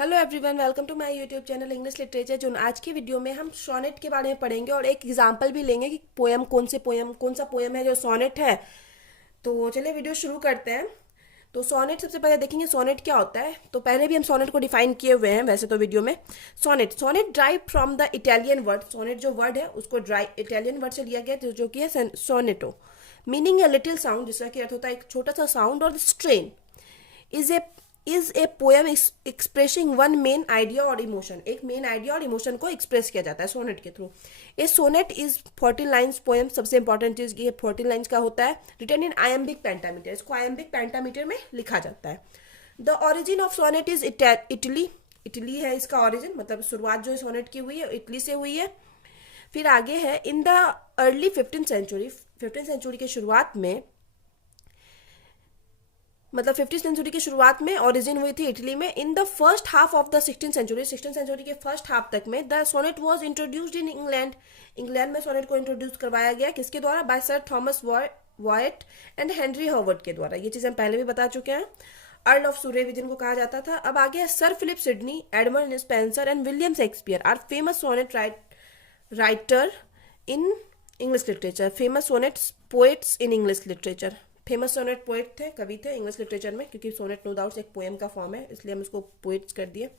Hello everyone, welcome to my YouTube channel English literature zone. आज की video में हम सोनेट के बारे में पढ़ेंगे और एक एग्जांपल भी लेंगे कि कौन सा पोएम है जो सोनेट है। तो चलिए वीडियो शुरू करते हैं। तो सोनेट सबसे पहले देखेंगे सोनेट क्या होता है। तो पहले भी हम सोनेट को डिफाइन किए हुए हैं वैसे तो वीडियो में। Sonnet sonnet drive from the Italian word. Sonnet जो वर्ड है उसको इटालियन वर्ड से लिया गया जो कि है sonetto, meaning a little sound, जिसका कि अर्थ होता है एक छोटा सा साउंड, और strain is a poem expressing one main idea और इमोशन। एक मेन आइडिया और इमोशन को एक्सप्रेस किया जाता है सोनेट के through. A sonnet is 14 lines poem. सबसे इंपॉर्टेंट चीज ये 14 लाइन्स का होता है। Written in iambic pentameter. इसको आयम्बिक पेंटामीटर में लिखा जाता है। The origin of sonnet is Italy. Italy है इसका ओरिजिन, मतलब शुरुआत जो सोनेट की हुई है इटली से हुई है। फिर आगे है in the early 15th century. 15th century के शुरुआत में, मतलब 15th सेंचुरी की शुरुआत में ओरिजिन हुई थी इटली में। In the first half of the 16th century, 16th century के फर्स्ट हाफ तक में the sonnet was introduced in England. England में सोनेट को इंट्रोड्यूस करवाया गया किसके द्वारा? By sir Thomas Wyatt and Henry Howard के द्वारा। ये चीज़ हम पहले भी बता चुके हैं। अर्ल ऑफ सूरे जिनको कहा जाता था। अब आगे है sir Philip Sidney, Edmund Spenser and William Shakespeare are famous sonnet writer in English literature. Famous sonnet poets in English literature. Famous sonnet poet थे, कवि थे इंग्लिश लिटरेचर में, क्योंकि सोनेट नो डाउट एक पोएम का फॉर्म है, इसलिए हम उसको पोएट्स कर दिए।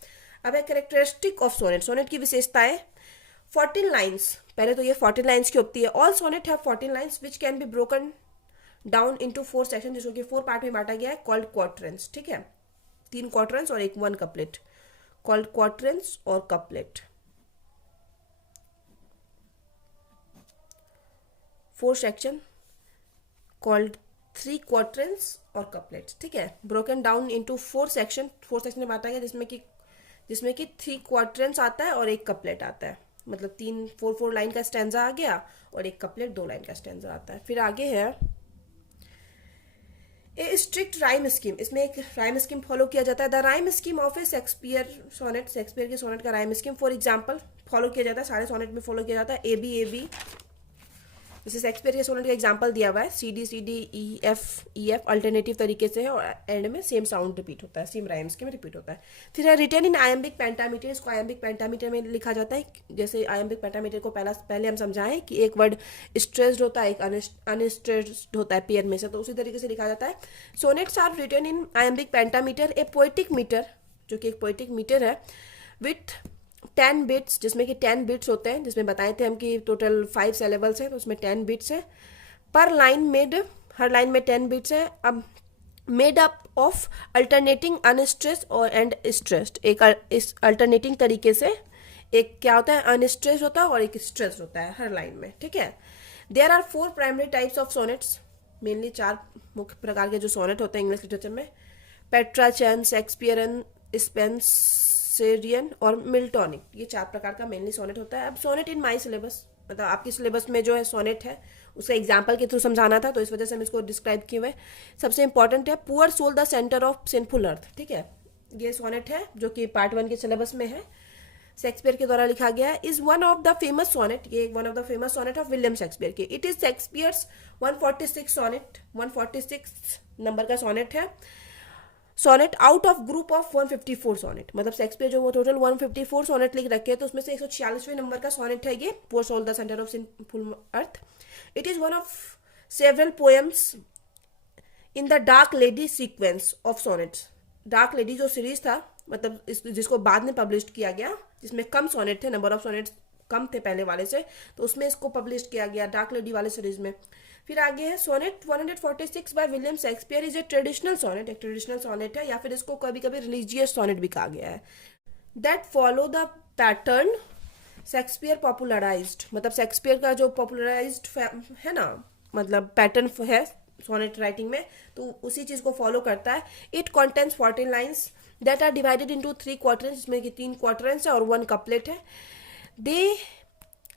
अब एक कैरेक्टरिस्टिक ऑफ सोनेट। सोनेट की विशेषताएं 14 लाइन्स। पहले तो ये 14 लाइन्स की होती है। All sonnet have 14 lines which can be broken down into 4 section, जिसको कि 4 पार्ट में बांटा गया है, कॉल्ड क्वार्टरंस। ठीक है, 3 क्वार्टरंस और एक 1 कपलेट, कॉल्ड क्वार्टरंस और कपलेट। 4 सेक्शन कॉल्ड 3 क्वार्टरंस और कपलेट्स। ठीक है, broken down into 4 section. 4 section में बांटा गया जिसमें कि 3 क्वार्टरंस आता है और एक कपलेट आता है। मतलब 4 लाइन का स्टैंजा आ गया और एक कपलेट 2 लाइन का स्टैंजा आता है। फिर आगे है ए स्ट्रिक्ट राइम स्कीम। इसमें एक राइम स्कीम फॉलो किया जाता है। The rhyme scheme of a Shakespeare sonnet. Shakespeare के सोनेट का rhyme scheme for example follow किया जाता है, सारे सोनेट में फॉलो किया जाता है। ए बी जैसे शेक्सपियर के सोनेट का एग्जांपल दिया हुआ है, C D E F alternative तरीके से है और एंड में सेम साउंड रिपीट होता है, सेम राइम्स के में रिपीट होता है। फिर है रिटन इन आयम्बिक पेंटामीटर। इसको आयम्बिक पेंटामीटर में लिखा जाता है। जैसे आयम्बिक पेंटामीटर को पहले हम समझाएं कि एक वर्ड स्ट्रेस्ड होता है, एक अनस्ट्रेस्ड होता है पेयर में से, तो उसी तरीके से लिखा जाता है। Sonnets are written in iambic pentameter, a poetic meter, जो कि एक पोएटिक मीटर है, विथ 10 बिट्स, जिसमें कि 10 बिट्स होते हैं, जिसमें बताए थे हम कि टोटल 5 सिलेबल्स है, तो उसमें 10 बिट्स है पर लाइन मेड। हर लाइन में 10 बिट्स है। अब made up of alternating unstressed और एंड स्ट्रेस्ड। एक इस अल्टरनेटिंग तरीके से एक क्या होता है, अनस्ट्रेस्ड होता है और एक स्ट्रेस्ड होता है हर लाइन में। ठीक है, there are 4 primary types of sonnets. Mainly 4 मुख्य प्रकार के जो सोनेट होते हैं इंग्लिश लिटरेचर में। पेट्राचन, शेक्सपियरन, स्पेंसरियन और मिल्टॉनिक, ये 4 प्रकार का मेनली सोनेट होता है। अब सोनेट इन माई सिलेबस, मतलब आपकी सिलेबस में जो है सोनेट है उसका एग्जाम्पल के थ्रू समझाना था, तो इस वजह से हम इसको डिस्क्राइब किए हुए। सबसे इंपॉर्टेंट है poor soul the centre of sinful earth. ठीक है, ये सोनेट है जो कि पार्ट 1 के सिलेबस में है, शेक्सपियर के द्वारा लिखा गया है। Is one of the famous sonnet, ये one of the famous sonnet of William Shakespeare के। It is Shakespeare's 146 sonnet, 146 number का सोनेट है। Sonnet out of group of 154 sonnet, मतलब शेक्सपियर जो वो टोटल 154 सोनेट लिख रखे हैं, तो उसमें से 146वें नंबर का सोनेट है ये, poor soul the centre of sinful earth. It is one of several poems in the dark lady sequence of sonnets. Dark lady जो सीरीज था, मतलब जिसको बाद में पब्लिश किया गया, जिसमें कम सोनेट थे, नंबर ऑफ सोनेट्स कम थे पहले वाले से, तो उसमें इसको पब्लिश किया गया डार्क लेडी वाले सीरीज में। फिर आगे है sonnet 146 by William Shakespeare is a traditional sonnet. एक ट्रेडिशनल सोनेट है, या फिर इसको कभी कभी रिलीजियस सोनेट भी कहा गया है। That follow the pattern Shakespeare popularised, मतलब शेक्सपियर का जो पॉपुलराइज्ड है ना, मतलब पैटर्न है सोनेट राइटिंग में, तो उसी चीज को फॉलो करता है। It contains 14 lines that are divided into 3 quatrains, जिसमें कि 3 क्वार्टरंस है और 1 कपलेट है। दे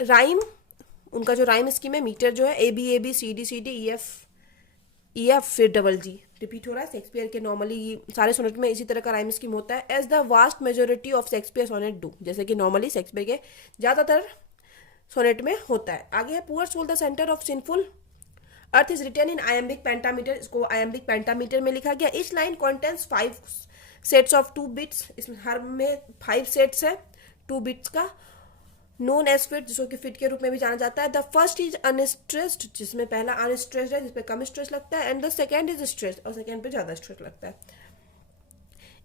राइम, उनका जो राइम स्कीम है, मीटर जो है A B C D E F फिर डबल जी रिपीट हो रहा है। शेक्सपियर के नॉर्मली सारे सोनेट में इसी तरह का राइम स्कीम होता है। As the vast majority of Shakespeare sonnet do, जैसे कि नॉर्मली शेक्सपियर के ज़्यादातर सोनेट में होता है। आगे है poor soul the centre of sinful earth is written in iambic pentameter. इसको आयम्बिक पेंटामीटर में लिखा गया। Each line contains sets of 2 beats, इसमें हर में 5 सेट्स है 2 बिट्स का, नोन एज फिट, जिसको कि फिट के रूप में भी जाना जाता है। द फर्स्ट इज अनस्ट्रेस्ड, जिसमें पहला अनस्ट्रेस्ड है जिसपे कम स्ट्रेस लगता है, and the second is stress, और सेकेंड पे ज्यादा स्ट्रेस लगता है।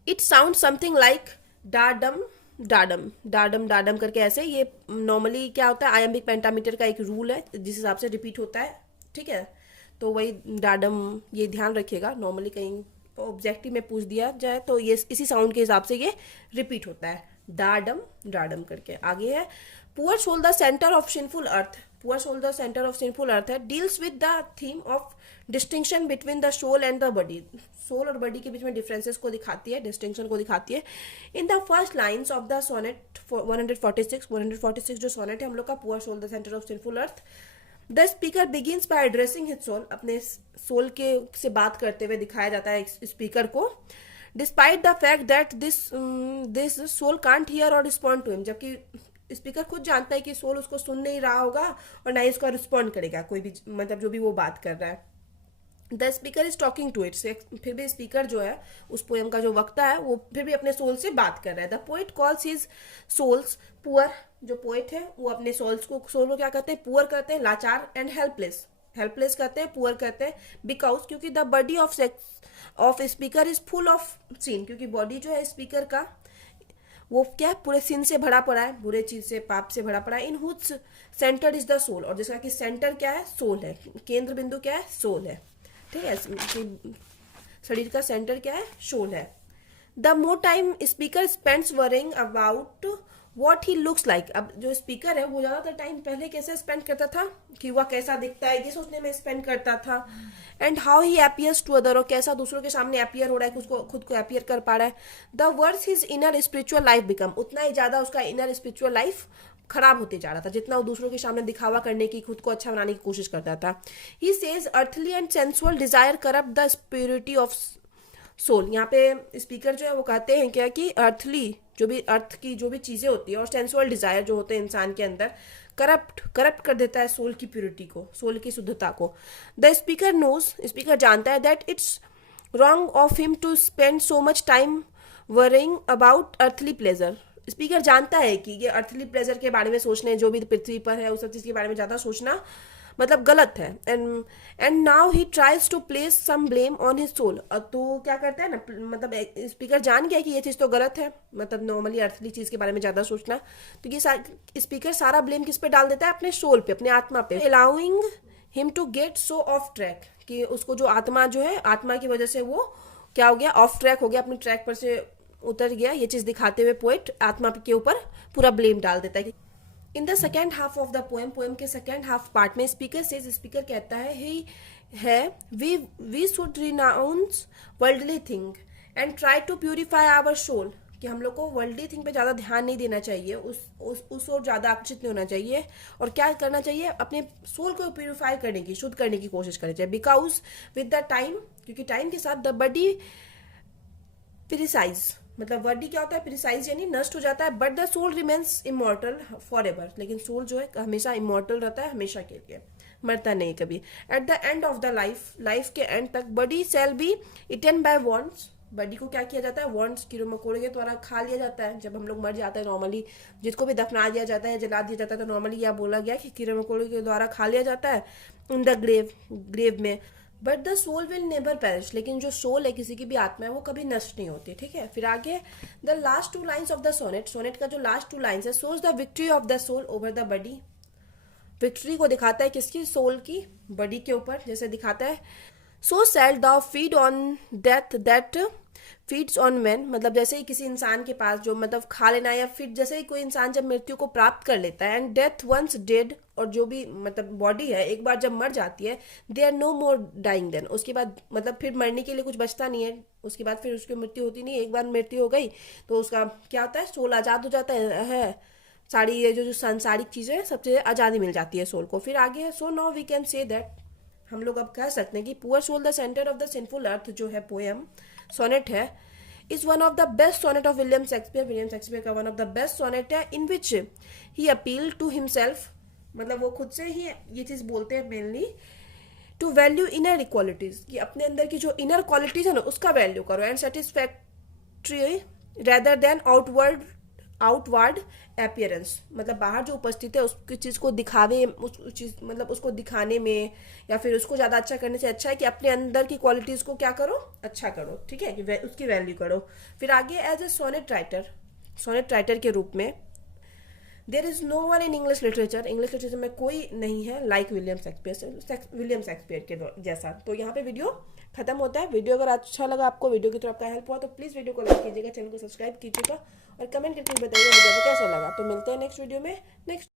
इट साउंड समथिंग लाइक डाडम डाडम डाडम डाडम करके ऐसे। ये नॉर्मली क्या होता है, आयम्बिक पेंटामीटर का एक रूल है जिस हिसाब से रिपीट होता है, ठीक है। तो वही डाडम, ये ध्यान रखिएगा, नॉर्मली कहीं ऑब्जेक्टिव में पूछ दिया जाए तो ये इसी साउंड के हिसाब से ये रिपीट होता है, डाडम डाडम करके। आगे है poor soul the centre of sinful earth, poor soul the centre of sinful earth है, deals with the theme of distinction between the soul and the body, soul और बॉडी के बीच में डिफरेंसेस को दिखाती है, डिस्टिंक्शन को दिखाती है। In the first lines of the sonnet 146 जो सोनेट है हम लोग का, poor soul the centre of sinful earth, the speaker begins by addressing his soul, अपने सोल के से बात करते हुए दिखाया जाता है स्पीकर को, despite the fact that this soul can't hear और रिस्पॉन्ड टू हिम, जबकि स्पीकर खुद जानता है कि सोल उसको सुन नहीं रहा होगा और ना ही उसका रिस्पॉन्ड करेगा कोई भी, मतलब जो भी वो बात कर रहा है। The speaker is talking to it, फिर भी स्पीकर जो है उस पोएम का जो वक्ता है वो फिर भी अपने सोल से बात कर रहा है। The poet calls his soul's poor, जो पोएट है वो अपने सोल को क्या कहते हैं, पुअर कहते हैं, लाचार, एंड हेल्पलेस, हेल्पलेस कहते हैं, पुअर कहते हैं, बिकॉज क्योंकि the body of speaker is full of sin, क्योंकि बॉडी जो है स्पीकर का वो क्या पूरे सिन से भरा पड़ा है, बुरे चीज से, पाप से भरा पड़ा है। In whose centre is the soul, और जिसका कि सेंटर क्या है, सोल है, केंद्र बिंदु क्या है, सोल है, ठीक है। शरीर का सेंटर क्या है, सोल है। The more time speaker spends worrying about what he looks like, अब जो स्पीकर है वो ज्यादातर टाइम पहले कैसे स्पेंड करता था कि वह कैसा दिखता है ये सोचने में स्पेंड करता था, and how he appears to other, और कैसा दूसरों के सामने अपीयर हो रहा है, उसको खुद को अपीयर कर पा रहा है। The worse his inner spiritual life become, उतना ही ज्यादा उसका इनर स्पिरिचुअल लाइफ खराब होते जा रहा था, जितना वो दूसरों के सामने दिखावा करने की, खुद को अच्छा बनाने की कोशिश करता था। He says earthly and sensual desire corrupt the spirit of soul, यहाँ पे स्पीकर जो है वो कहते हैं क्या कि अर्थली, जो भी अर्थ की जो भी चीजें होती है, और सेंसुअल डिजायर जो होते हैं इंसान के अंदर, करप्ट कर देता है सोल की प्योरिटी को, सोल की शुद्धता को। द स्पीकर नोज, स्पीकर जानता है that it's wrong of him to spend so much time worrying about earthly pleasure, speaker जानता है कि ये अर्थली प्लेजर के बारे में सोचने, जो भी पृथ्वी पर है उस सब चीज के बारे में ज्यादा सोचना मतलब गलत है। And now he tries to place some blame on his soul, तो क्या करता है ना, मतलब स्पीकर जान गया कि ये चीज तो गलत है, मतलब नॉर्मली अर्थली चीज के बारे में ज्यादा सोचना, तो ये स्पीकर सारा ब्लेम किस पे डाल देता है, अपने सोल पे, अपने आत्मा पे, allowing him to get so off track, कि उसको जो आत्मा जो है, आत्मा की वजह से वो क्या हो गया, ऑफ ट्रैक हो गया, अपने ट्रैक पर से उतर गया। ये चीज दिखाते हुए पोएट आत्मा के ऊपर पूरा ब्लेम डाल देता है। In the second half of the poem के सेकेंड हाफ पार्ट में स्पीकर कहता है we should renounce worldly thing and try to purify our soul, कि हम लोग को वर्ल्डली थिंग पे ज़्यादा ध्यान नहीं देना चाहिए, उस ओर ज़्यादा आकर्षित नहीं होना चाहिए, और क्या करना चाहिए, अपने सोल को प्यूरिफाई करने की, शुद्ध करने की कोशिश करनी चाहिए। बिकॉज विद द टाइम, क्योंकि टाइम के साथ द बॉडी प्रिसाइज, मतलब बॉडी क्या होता है, प्रिसाइज यानी नष्ट हो जाता है, but the soul remains immortal forever, लेकिन सोल जो है हमेशा इमॉर्टल रहता है, हमेशा के लिए, मरता नहीं कभी। At the end of the life के एंड तक body shall be eaten by वॉन्ट्स, बॉडी को क्या किया जाता है, वॉन्ट्स, कीड़े मकोड़े के द्वारा खा लिया जाता है। जब हम लोग मर जाते हैं नॉर्मली, जिसको भी दफना दिया जाता है, जला दिया जाता है, तो नॉर्मली यह बोला गया कि कीड़े मकोड़े के द्वारा खा लिया जाता है इन द ग्रेव में। But the soul will never perish, लेकिन जो सोल है, किसी की भी आत्मा है, वो कभी नष्ट नहीं होती, ठीक है। फिर आगे the last 2 lines of the sonnet का जो लास्ट 2 लाइन्स है, shows the victory of the soul over the body, victory को दिखाता है किसकी, सोल की बॉडी के ऊपर, जैसे दिखाता है so shall the feed on death that feeds on man, मतलब जैसे ही किसी इंसान के पास जो मतलब खा लेना, या फिर जैसे ही कोई इंसान जब मृत्यु को प्राप्त कर लेता है, एंड डेथ वंस डेड, और जो भी मतलब बॉडी है एक बार जब मर जाती है, they are no more dying then, उसके बाद मतलब फिर मरने के लिए कुछ बचता नहीं है, उसके बाद फिर उसकी मृत्यु होती नहीं है। एक बार मृत्यु हो गई तो उसका क्या होता है, सोल आज़ाद हो जाता है, सारी ये जो सांसारिक चीज़ें सबसे आज़ादी मिल जाती है सोल को। फिर आगे है so now we can say that, हम लोग अब कह सकते हैं कि poor soul the centre of the sinful earth जो है पोएम सोनेट है, is one of the best sonnet of William Shakespeare का one of the best sonnet है, in which he appeal to himself, मतलब वो खुद से ही ये चीज बोलते हैं mainly, to value inner equalities, कि अपने अंदर की जो इनर क्वालिटीज है ना उसका वैल्यू करो, and tree rather than outward appearance, मतलब बाहर जो उपस्थित है उसकी चीज़ को दिखावे, उस चीज़ मतलब उसको दिखाने में या फिर उसको ज़्यादा अच्छा करने से अच्छा है कि अपने अंदर की क्वालिटीज़ को क्या करो, अच्छा करो, ठीक है, कि उसकी वैल्यू करो। फिर आगे एज ए सोनेट राइटर के रूप में there is no one in English literature में कोई नहीं है लाइक विलियम शेक्सपियर के जैसा। तो यहाँ पे वीडियो खत्म होता है। वीडियो अगर अच्छा लगा आपको, वीडियो की तरफ आपका हेल्प हुआ तो प्लीज़ वीडियो को लाइक कीजिएगा, चैनल को सब्सक्राइब कीजिएगा और कमेंट करके बताइएगा वीडियो को कैसा लगा। तो मिलते हैं नेक्स्ट वीडियो में नेक्स्ट